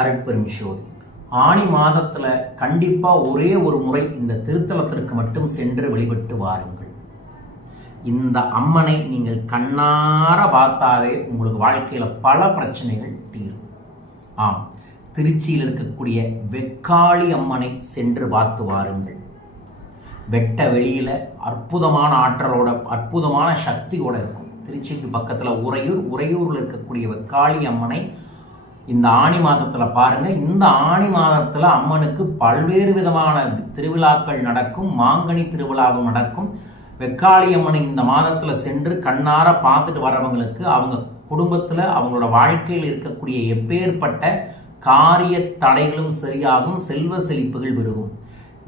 அருட்பெரும் ஜோதி. ஆனி மாதத்துல கண்டிப்பா ஒரே ஒரு முறை இந்த திருத்தலத்திற்கு மட்டும் சென்று வழிபட்டு வாருங்கள். இந்த அம்மனை நீங்கள் கண்ணார பார்த்தாவே உங்களுக்கு வாழ்க்கையில பல பிரச்சனைகள் தீரும். ஆம், திருச்சியில் இருக்கக்கூடிய வெக்காளி அம்மனை சென்று பார்த்து வாருங்கள். வெட்ட வெளியில அற்புதமான ஆற்றலோட, அற்புதமான சக்தியோட இருக்கும். திருச்சிக்கு பக்கத்துல உறையூர்ல இருக்கக்கூடிய வெக்காளி அம்மனை இந்த ஆனி மாதத்தில் பாருங்க. இந்த ஆனி மாதத்தில் அம்மனுக்கு பல்வேறு விதமான திருவிழாக்கள் நடக்கும். மாங்கனி திருவிழாவும் நடக்கும். வெக்காளி அம்மனை இந்த மாதத்தில் சென்று கண்ணார பார்த்துட்டு வர்றவங்களுக்கு அவங்க குடும்பத்தில் அவங்களோட வாழ்க்கையில் இருக்கக்கூடிய எப்பேற்பட்ட காரிய தடைகளும் சரியாகும். செல்வ செழிப்புகள் பெருகும்.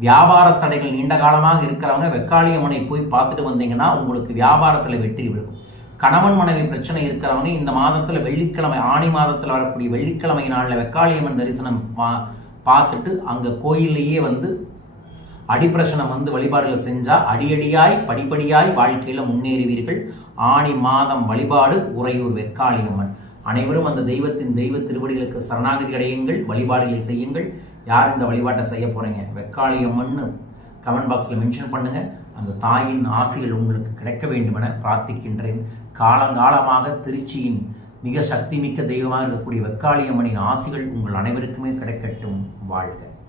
வியாபார தடைகள் நீண்ட காலமாக இருக்கிறவங்க வெக்காளி அம்மனை போய் பார்த்துட்டு வந்தீங்கன்னா உங்களுக்கு வியாபாரத்தில் வெற்றி பெறும். கணவன் மனைவி பிரச்சனை இருக்கிறவங்க இந்த மாதத்தில் வெள்ளிக்கிழமை, ஆனி மாதத்தில் வரக்கூடிய வெள்ளிக்கிழமை நாளில் வெக்காளியம்மன் தரிசனம் பார்த்துட்டு அங்கே கோயிலேயே அடிப்பிரசனம் வழிபாடுகள் செஞ்சால் அடியடியாய் படிப்படியாய் வாழ்க்கையில் முன்னேறுவீர்கள். ஆனி மாதம் வழிபாடு உறையூர் வெக்காளியம்மன். அனைவரும் அந்த தெய்வத்தின் தெய்வ திருவடிகளுக்கு சரணாகதி அடையுங்கள், வழிபாடுகளை செய்யுங்கள். யார் இந்த வழிபாட்டை செய்ய போகிறீங்க வெக்காளியம்மன்னு கமெண்ட் பாக்ஸில் மென்ஷன் பண்ணுங்கள். அந்த தாயின் ஆசிகள் உங்களுக்கு கிடைக்க வேண்டுமென பிரார்த்திக்கின்றேன். காலங்காலமாக திருச்சியின் மிக சக்தி மிக்க தெய்வமாக இருக்கக்கூடிய வெக்காளியம்மனின் ஆசிகள் உங்கள் அனைவருக்குமே கிடைக்கட்டும். வாழ்க.